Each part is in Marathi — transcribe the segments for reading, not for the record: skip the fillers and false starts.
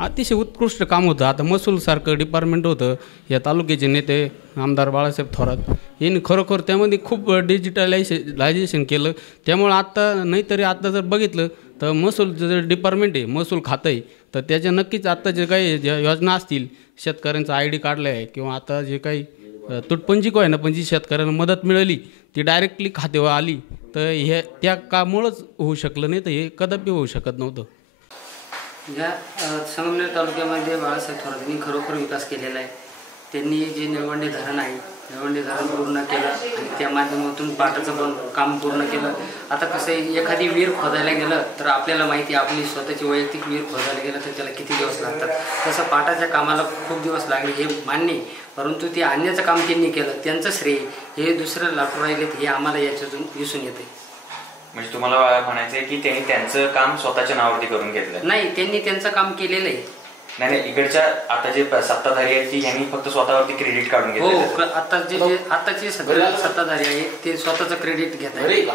अतिशय उत्कृष्ट काम होतं. आता महसूलसारखं डिपार्टमेंट होतं, या तालुक्याचे नेते आमदार बाळासाहेब थोरात यांनी खरोखर त्यामध्ये खूप डिजिटलायझेशन केलं. त्यामुळं आत्ता नाहीतरी आत्ता जर बघितलं तर महसूल जे डिपार्टमेंट आहे, महसूल खातं आहे, तर त्याच्या नक्कीच आत्ता जे काही ज्या योजना असतील, शेतकऱ्यांचा ID काढला आहे किंवा आता जे काही तुटपुंजी का आहे ना, पण जी शेतकऱ्यांना मदत मिळाली ती डायरेक्टली खात्यावर आली, तर हे त्या कामुळंच होऊ शकलं, नाही तर हे कदापि होऊ शकत नव्हतं. या संगमनेर तालुक्यामध्ये बाळासाहेब थोरातांनी खरोखर विकास केलेला आहे. त्यांनी जे निळवंडे धरण आहे, निळवंडे धरण पूर्ण केलं आणि त्या माध्यमातून पाटाचं पण काम पूर्ण केलं. आता कसं आहे, एखादी विहीर खोदायला गेलं तर आपल्याला माहिती आहे, आपली स्वतःची वैयक्तिक विहीर खोदायला गेलं तर त्याला किती दिवस लागतात. तसं पाटाच्या कामाला खूप दिवस लागले हे मान्य आहे, परंतु ते आणण्याचं काम त्यांनी केलं. त्यांचं श्रेय हे दुसरं लाटू राहिलेत हे आम्हाला याच्यातून दिसून येते. म्हणजे तुम्हाला म्हणायचं आहे की त्यांनी त्यांचं काम स्वतःच्या नावावरती करून घेतलं? नाही, त्यांनी त्यांचं काम केलेलं आहे. नाही, इकडच्या आता जे सत्ताधारी आहेत ती यांनी फक्त स्वतःवरती क्रेडिट काढून घेतलं. हो, आताचे सत्ताधारी आहेत ते स्वतःचं क्रेडिट घेत आहेत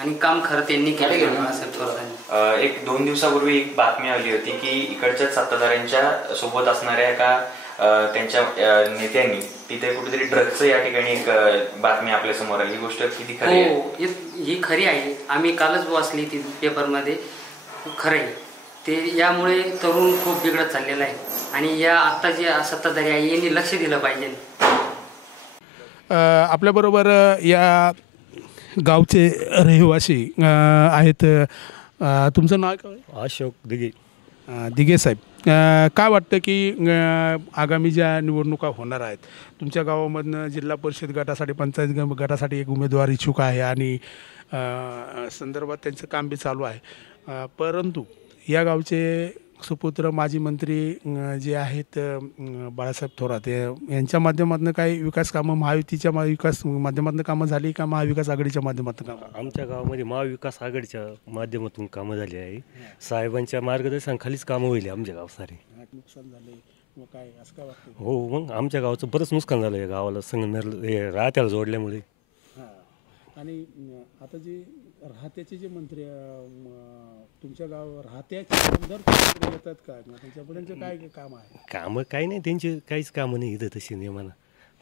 आणि काम खरं त्यांनी केलं बाळासाहेब थोरातांनी. एक 2 दिवसापूर्वी एक बातमी आली होती की इकडच्या सत्ताधाऱ्यांच्या सोबत असणाऱ्या एका त्यांच्या नेत्यांनी तिथे कुठेतरी ड्रग्सचं या ठिकाणी एक बातमी आपल्या समोर आली. ही गोष्ट किती खरी आहे? हो, ही खरी आहे. आम्ही कालच वाचली ती पेपरमध्ये. खरं आहे ते. यामुळे तरुण खूप बिघडत चाललेला आहे आणि या आत्ता जे सत्ताधारी आहे यांनी लक्ष दिलं पाहिजे. आपल्याबरोबर या गावचे रहिवासी आहेत. तुमचं नाव काय? अशोक दिघे. दिघे साहेब, काय वाटतं की आगामी ज्या निवडणुका होणार आहेत तुमच्या गावामधनं जिल्हा परिषद गटासाठी, पंचायत गटासाठी एक उमेदवार इच्छुक आहे आणि संदर्भात त्यांचं काम बी चालू आहे, परंतु या गावचे सुपुत्र माजी मंत्री जे आहेत बाळासाहेब थोरात यांच्या माध्यमातून काही विकास कामं महायुतीच्या विकास माध्यमातून कामं झाली का महाविकास आघाडीच्या माध्यमातून कामं? आमच्या गावामध्ये महाविकास आघाडीच्या माध्यमातून कामं झाली आहे. साहेबांच्या मार्गदर्शनाखालीच कामं होईल आमच्या गाव सारे. नुकसान झाले काय असं काय वाटतं? हो, मग आमच्या गावाचं बरंच नुकसान झालं आहे गावाला संगमनेर राहत्याला जोडल्यामुळे. आणि आता जे राहत्याचे जे मंत्री तुमच्या गावावर राहत्याचे आमदार येतात का, त्यांच्यापर्यंत काय काम आहे? कामं काही नाही, त्यांची काहीच कामं नाही इथं तशी नियमानं.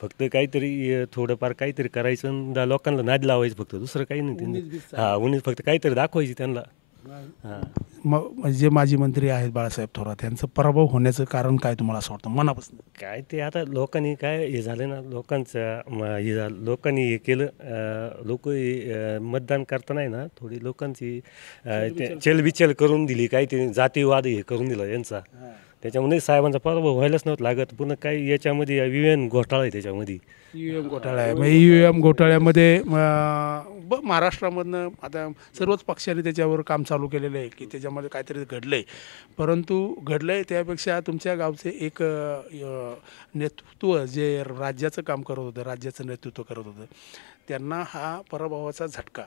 फक्त काहीतरी थोडंफार काहीतरी करायचं आणि लोकांना नाद लावायचं, फक्त दुसरं काही नाही त्यांनी. उन्नीस फक्त काहीतरी दाखवायची त्यांना. मग जे माजी मंत्री आहेत बाळासाहेब थोरात यांचं पराभव होण्याचं कारण काय तुम्हाला असं वाटतं मनापासून? काय ते आता लोकांनी काय हे झालं ना, लोकांचं लोकांनी हे केलं. लोक मतदान करताना आहे ना थोडी लोकांची चलबिचल करून दिली, काही ते जातीवाद हे करून दिला यांचा. त्याच्यामध्ये साहेबांचा पराभव व्हायलाच नव्हतं लागत. पुन्हा काही याच्यामध्ये EVM घोटाळा आहे, त्याच्यामध्ये EVM घोटाळा आहे. मग EVM घोटाळ्यामध्ये महाराष्ट्रामधनं आता सर्वच पक्षांनी त्याच्यावर काम चालू केलेलं आहे की त्याच्यामध्ये काहीतरी घडलं आहे, परंतु घडलं आहे त्यापेक्षा तुमच्या गावचे एक नेतृत्व जे राज्याचं काम करत होतं, राज्याचं नेतृत्व करत होतं, त्यांना हा पराभवाचा झटका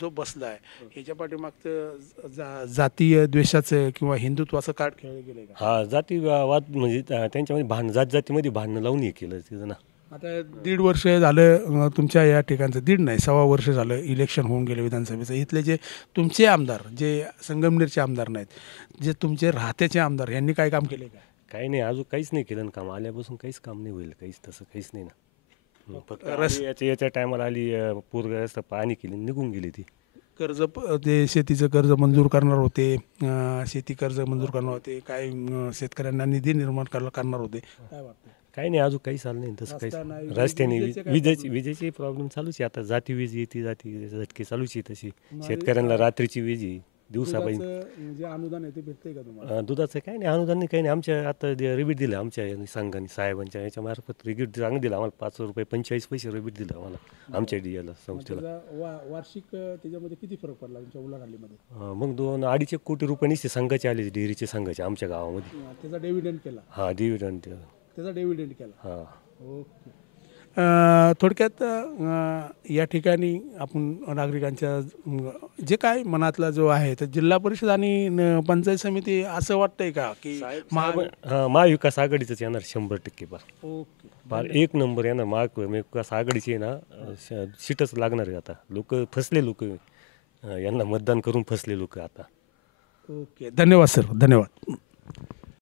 जो बसला आहे ह्याच्या पाठीमागचं जातीय द्वेषाचं किंवा हिंदुत्वाचं कार्ड खेळलं गेलं का? हा, जातीवाद म्हणजे त्यांच्यामध्ये जातीमध्ये भांडणं लावून हे केलं तिथं ना. आता 1.5 वर्ष झालं तुमच्या या ठिकाणचं, 1.5 नाही 1.25 वर्ष झालं इलेक्शन होऊन गेले विधानसभेचं. इथले जे तुमचे आमदार, जे संगमनेरचे आमदार नाहीत, जे तुमचे राहत्याचे आमदार, यांनी काय काम केले का? काही नाही, अजून काहीच नाही केलं काम. आल्यापासून काहीच काम नाही होईल, काहीच तसं काहीच नाही ना. फक्त याच्या टायमाला आली पूरग्रस्त पाणी केली, निघून गेली ती. कर्ज ते शेतीचं कर्ज मंजूर करणार होते, शेती कर्ज मंजूर करणार होते, काय शेतकऱ्यांना निधी निर्माण करणार होते, काय वाटतं? काही नाही, अजून काही चाललं नाही तसं काहीच. रस्त्याने विजेची प्रॉब्लेम चालूच आहे आता. जाती वीज येते, जाती झटके चालूच आहे तशी. शेतकऱ्यांना रात्रीची वीज आहे, दिवसापाहिजे. अनुदान आहे ते भेटतंय का तुम्हाला? दुधाचं काही नाही, अनुदान नाही, काही नाही. आमच्या आता रिबीट दिलं आमच्या संघाने, साहेबांच्या याच्या मार्फत रिबीट चांगलं दिलं आम्हाला. 5 रुपये 45 पैसे रिबीट दिलं आम्हाला आमच्या याला संस्थेला. वार्षिक त्याच्यामध्ये किती फरक पडला तुमच्या उलाढालीमध्ये? मग 2-2.5 कोटी रुपये निश्चित संघाचे आले, डेअरीचे संघाचे आमच्या गावामध्ये. त्याचा डिव्हिडंड केला? हा, डिव्हिडंड त्याचा डिव्हिडंड केला. हां, ओके. थोडक्यात या ठिकाणी आपण नागरिकांच्या जे काय मनातला जो आहे तर जिल्हा परिषद आणि पंचायत समिती असं वाटतंय का की महाविकास आघाडीचंच येणार 100% फार. ओके, फार 1 नंबर येणार. महाविकास आघाडीची आहे ना, सीटच लागणार आहे आता. लोक फसले, लोक यांना मतदान करून फसले लोक आता. ओके, धन्यवाद सर, धन्यवाद.